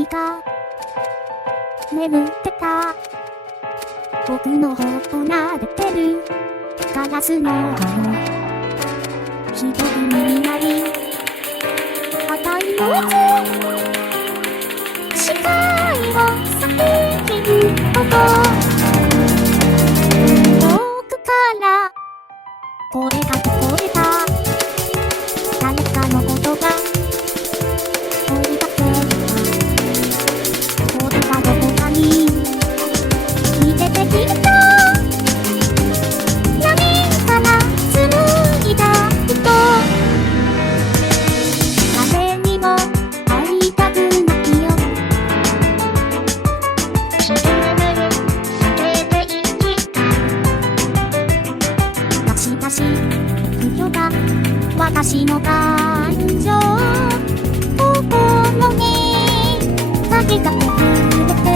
君が眠ってた僕の頬を撫でてるガラスの葉を一組になり赤いの視界を避けきること遠くから声が聞こえた誰かのことが追いかけこれがどこかに逃げてきた波から紡いだ糸誰にも会いたくないよ避けていったガシガシ不許だ私の感情心に鍵がくれて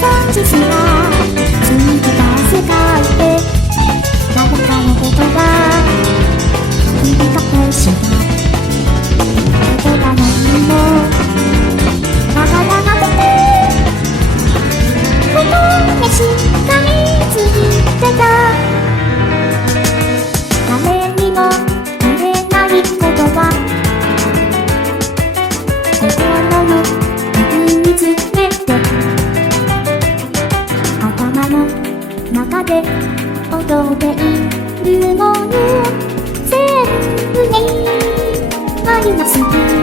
感じすらついてた世界で誰かのことが響かけした言葉の意味もわからなくてここにしか見ついてた誰にも言えないことは心の奥に詰めて中で踊っているもの全部にあります